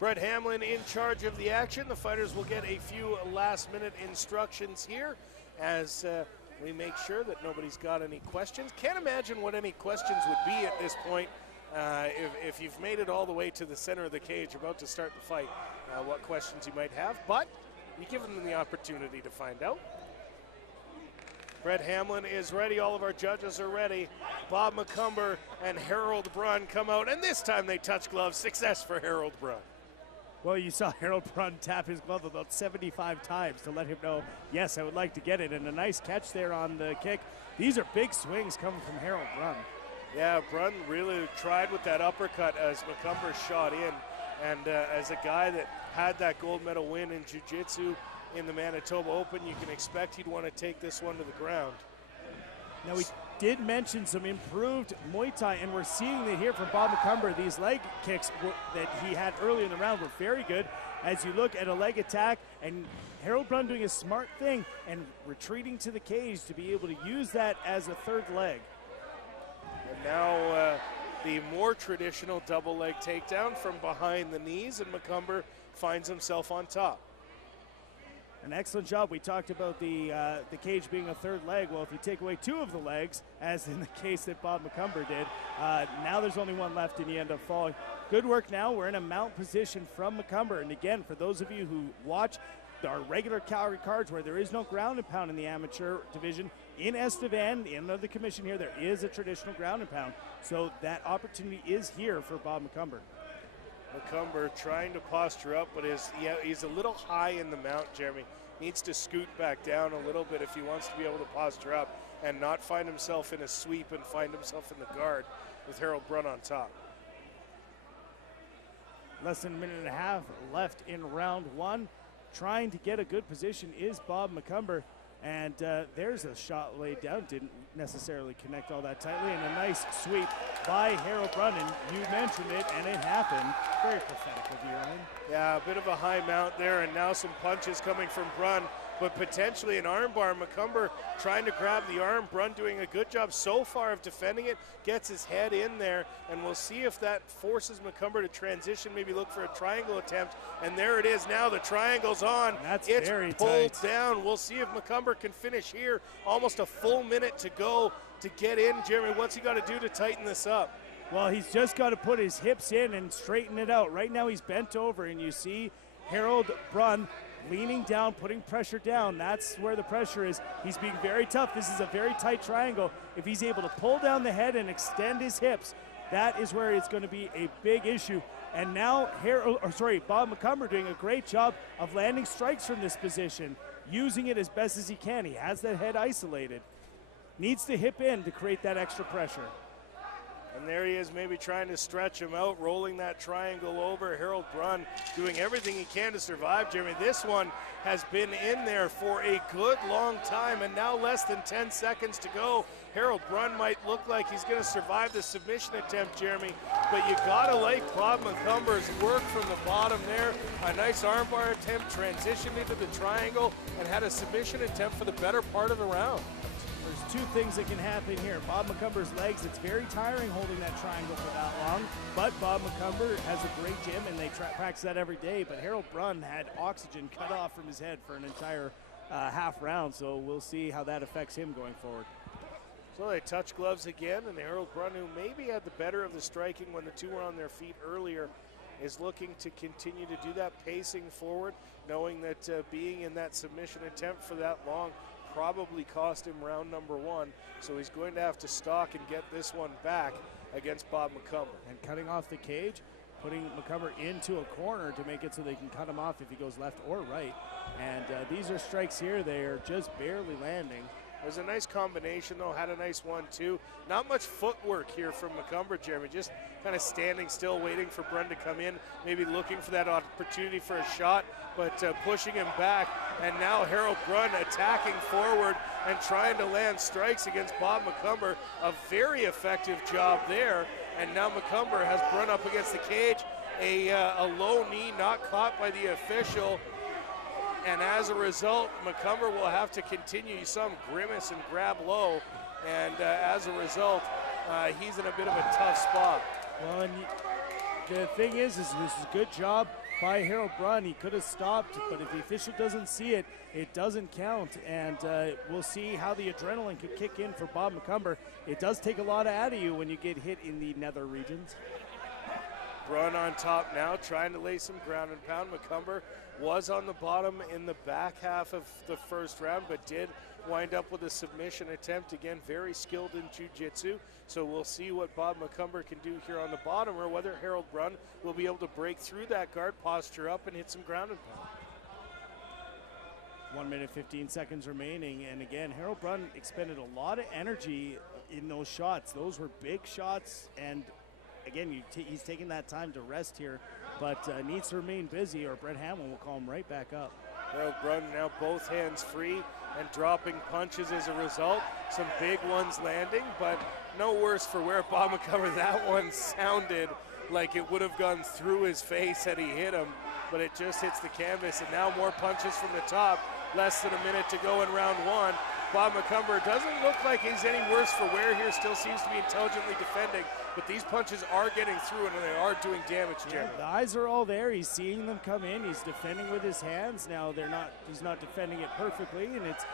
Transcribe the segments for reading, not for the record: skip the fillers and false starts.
Brett Hamlin in charge of the action. The fighters will get a few last-minute instructions here as we make sure that nobody's got any questions. Can't imagine what any questions would be at this point if you've made it all the way to the center of the cage about to start the fight, what questions you might have, but we give them the opportunity to find out. Brett Hamlin is ready. All of our judges are ready. Bob Macumber and Harold Brun come out, and this time they touch gloves. Success for Harold Brun. Well, you saw Harold Brun tap his glove about 75 times to let him know, yes, I would like to get it, and a nice catch there on the kick. These are big swings coming from Harold Brun. Yeah, Brun really tried with that uppercut as Macumber shot in, and as a guy that had that gold medal win in jiu-jitsu in the Manitoba Open, you can expect he'd want to take this one to the ground. Now, we did mention some improved Muay Thai, and we're seeing it here from Bob Macumber. These leg kicks that he had early in the round were very good. As you look at a leg attack, and Harold Brun doing a smart thing and retreating to the cage to be able to use that as a third leg. And now the more traditional double leg takedown from behind the knees, and Macumber finds himself on top. An excellent job. We talked about the cage being a third leg. Well, if you take away two of the legs, as in the case that Bob Macumber did, now there's only one left and you end up falling. Good work now. We're in a mount position from Macumber. And again, for those of you who watch our regular Calgary cards where there is no ground and pound in the amateur division, in Estevan, in the commission here, there is a traditional ground and pound. So that opportunity is here for Bob Macumber. Macumber trying to posture up, but he's a little high in the mount, Jeremy. Needs to scoot back down a little bit if he wants to be able to posture up and not find himself in a sweep and find himself in the guard with Harold Brun on top. Less than a minute and a half left in round one. Trying to get a good position is Bob Macumber. And there's a shot laid down. Didn't necessarily connect all that tightly. And a nice sweep by Harold Brun. And you mentioned it, and it happened. Very pathetic of you, Ryan. Yeah, a bit of a high mount there, and now some punches coming from Brun, but potentially an armbar. Macumber trying to grab the arm. Brun doing a good job so far of defending it. Gets his head in there, and we'll see if that forces Macumber to transition, maybe look for a triangle attempt. And there it is now. The triangle's on. That's it's very pulled tight down. We'll see if Macumber can finish here. Almost a full minute to go to get in. Jeremy, what's he got to do to tighten this up? Well, he's just got to put his hips in and straighten it out. Right now he's bent over, and you see Harold Brun leaning down, putting pressure down. That's where the pressure is. He's being very tough. This is a very tight triangle. If he's able to pull down the head and extend his hips, that is where it's going to be a big issue. And now Bob Macumber doing a great job of landing strikes from this position, using it as best as he can. He has that head isolated. Needs to hip in to create that extra pressure. And there he is, maybe trying to stretch him out, rolling that triangle over. Harold Brun doing everything he can to survive, Jeremy. This one has been in there for a good long time, and now less than 10 seconds to go. Harold Brun might look like he's going to survive the submission attempt, Jeremy, but you got to like Bob Macumber's work from the bottom there. A nice armbar attempt, transitioned into the triangle, and had a submission attempt for the better part of the round. There's two things that can happen here. Bob Macumber's legs, it's very tiring holding that triangle for that long, but Bob Macumber has a great gym and they practice that every day, but Harold Brun had oxygen cut off from his head for an entire half round, so we'll see how that affects him going forward. So they touch gloves again, and Harold Brun, who maybe had the better of the striking when the two were on their feet earlier, is looking to continue to do that, pacing forward, knowing that being in that submission attempt for that long probably cost him round number one, so he's going to have to stalk and get this one back against Bob Macumber. And cutting off the cage, putting Macumber into a corner to make it so they can cut him off if he goes left or right. And these are strikes here. They are just barely landing. It was a nice combination, though. Had a nice one, too. Not much footwork here from Macumber, Jeremy. Just kind of standing still, waiting for Brun to come in, maybe looking for that opportunity for a shot, but pushing him back. And now Harold Brun attacking forward and trying to land strikes against Bob Macumber. A very effective job there. And now Macumber has Brun up against the cage. A low knee not caught by the official. And as a result, Macumber will have to continue. You saw him grimace and grab low, and as a result, he's in a bit of a tough spot. Well, and the thing is this is a good job by Harold Brun. He could have stopped, but if the official doesn't see it, it doesn't count. And we'll see how the adrenaline could kick in for Bob Macumber. It does take a lot out of you when you get hit in the nether regions. Brun on top now, trying to lay some ground and pound. Macumber was on the bottom in the back half of the first round, but did wind up with a submission attempt. Again, very skilled in jiu-jitsu. So we'll see what Bob Macumber can do here on the bottom, or whether Harold Brun will be able to break through that guard, posture up, and hit some ground and pound. 1 minute, 15 seconds remaining. And again, Harold Brun expended a lot of energy in those shots. Those were big shots. And again, he's taking that time to rest here, but needs to remain busy, or Brett Hamlin will call him right back up. Harold Brun now both hands free and dropping punches as a result. Some big ones landing, but no worse for wear. Bob Macumber, that one sounded like it would have gone through his face had he hit him, but it just hits the canvas. And now more punches from the top. Less than a minute to go in round one. Bob Macumber doesn't look like he's any worse for wear here. Still seems to be intelligently defending, but these punches are getting through and they are doing damage, Jeremy. The eyes are all there. He's seeing them come in. He's defending with his hands. Now he's not defending it perfectly, and it's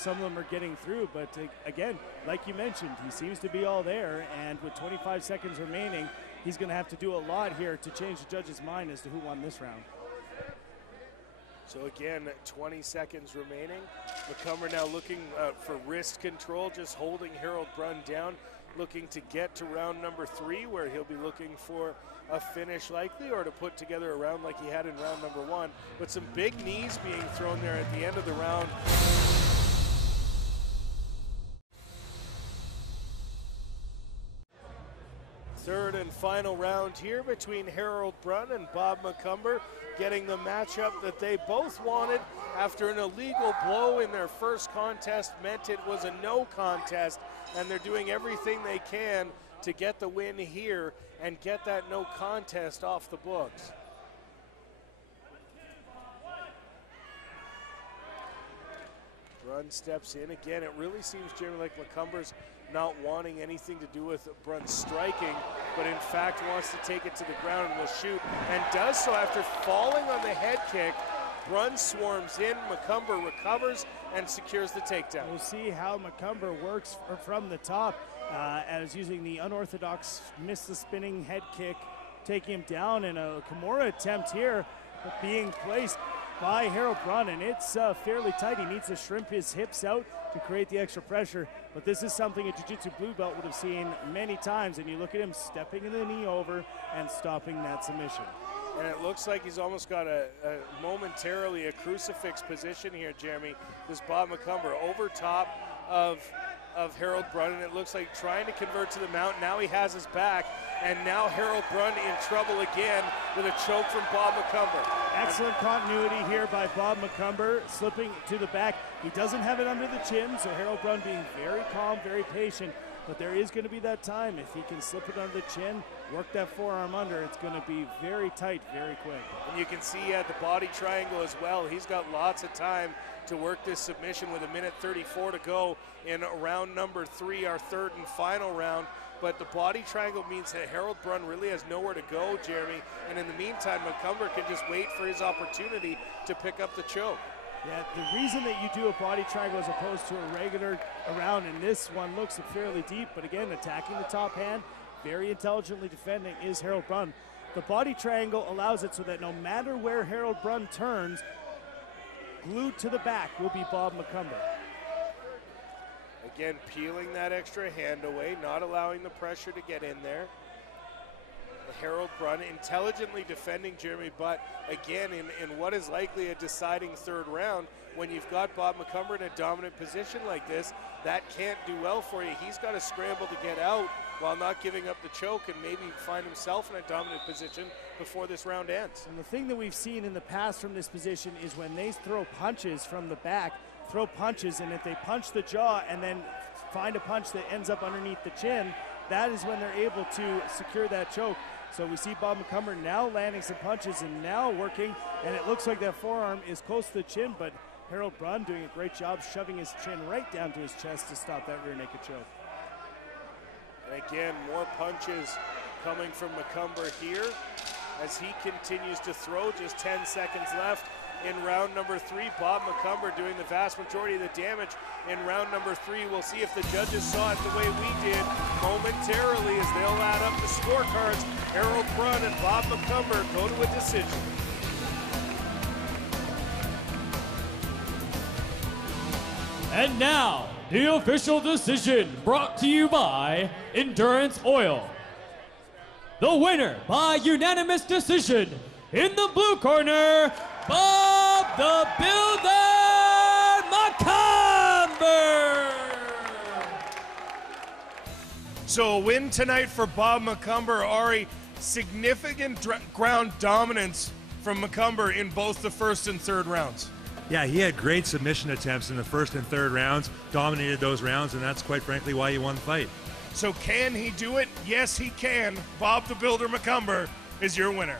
some of them are getting through. But again, like you mentioned, he seems to be all there. And with 25 seconds remaining, he's going to have to do a lot here to change the judge's mind as to who won this round. So again, 20 seconds remaining. Macumber now looking for wrist control, just holding Harold Brun down, looking to get to round number 3, where he'll be looking for a finish likely, or to put together a round like he had in round number 1. But some big knees being thrown there at the end of the round. Third and final round here between Harold Brun and Bob Macumber, getting the matchup that they both wanted after an illegal blow in their first contest meant it was a no contest, and they're doing everything they can to get the win here and get that no contest off the books. Brun steps in again. It really seems, Jeremy, like Macumber's not wanting anything to do with Brun striking, but in fact wants to take it to the ground and will shoot, and does so after falling on the head kick. Brun swarms in, Macumber recovers and secures the takedown. We'll see how Macumber works from the top as using the unorthodox miss the spinning head kick, taking him down, in a Kimura attempt here being placed by Harold Brun, and it's fairly tight. He needs to shrimp his hips out to create the extra pressure, but this is something a jiu-jitsu blue belt would have seen many times, and you look at him stepping the knee over and stopping that submission. And it looks like he's almost got momentarily a crucifix position here, Jeremy. This Bob Macumber over top of Harold Brun, and it looks like trying to convert to the mount. Now he has his back, and now Harold Brun in trouble again with a choke from Bob Macumber. Excellent continuity here by Bob Macumber, slipping to the back. He doesn't have it under the chin, so Harold Brun being very calm, very patient, but there is going to be that time. If he can slip it under the chin, work that forearm under, it's going to be very tight, very quick. And you can see at the body triangle as well, he's got lots of time to work this submission with 1:34 to go in round number 3, our third and final round. But the body triangle means that Harold Brun really has nowhere to go, Jeremy. And in the meantime, Macumber can just wait for his opportunity to pick up the choke. Yeah, the reason that you do a body triangle as opposed to a regular round, and this one looks fairly deep, but again, attacking the top hand, very intelligently defending, is Harold Brun. The body triangle allows it so that no matter where Harold Brun turns, glued to the back will be Bob Macumber. Again, peeling that extra hand away, not allowing the pressure to get in there. Harold Brun intelligently defending, Jeremy, but again, in what is likely a deciding third round, when you've got Bob Macumber in a dominant position like this, that can't do well for you. He's got to scramble to get out while not giving up the choke and maybe find himself in a dominant position before this round ends. And the thing that we've seen in the past from this position is when they throw punches from the back, throw punches, and if they punch the jaw and then find a punch that ends up underneath the chin, that is when they're able to secure that choke. So we see Bob Macumber now landing some punches and now working, and it looks like that forearm is close to the chin, but Harold Brun doing a great job shoving his chin right down to his chest to stop that rear naked choke. And again, more punches coming from Macumber here as he continues to throw. Just 10 seconds left in round number 3. Bob Macumber doing the vast majority of the damage in round number 3. We'll see if the judges saw it the way we did momentarily as they'll add up the scorecards. Harold Brun and Bob Macumber go to a decision. And now, the official decision brought to you by Endurance Oil. The winner by unanimous decision in the blue corner, Bob the Builder Macumber. So a win tonight for Bob Macumber. Ari, significant ground dominance from Macumber in both the first and third rounds. Yeah, he had great submission attempts in the first and third rounds, dominated those rounds, and that's quite frankly why he won the fight. So can he do it? Yes, he can. Bob the Builder Macumber is your winner.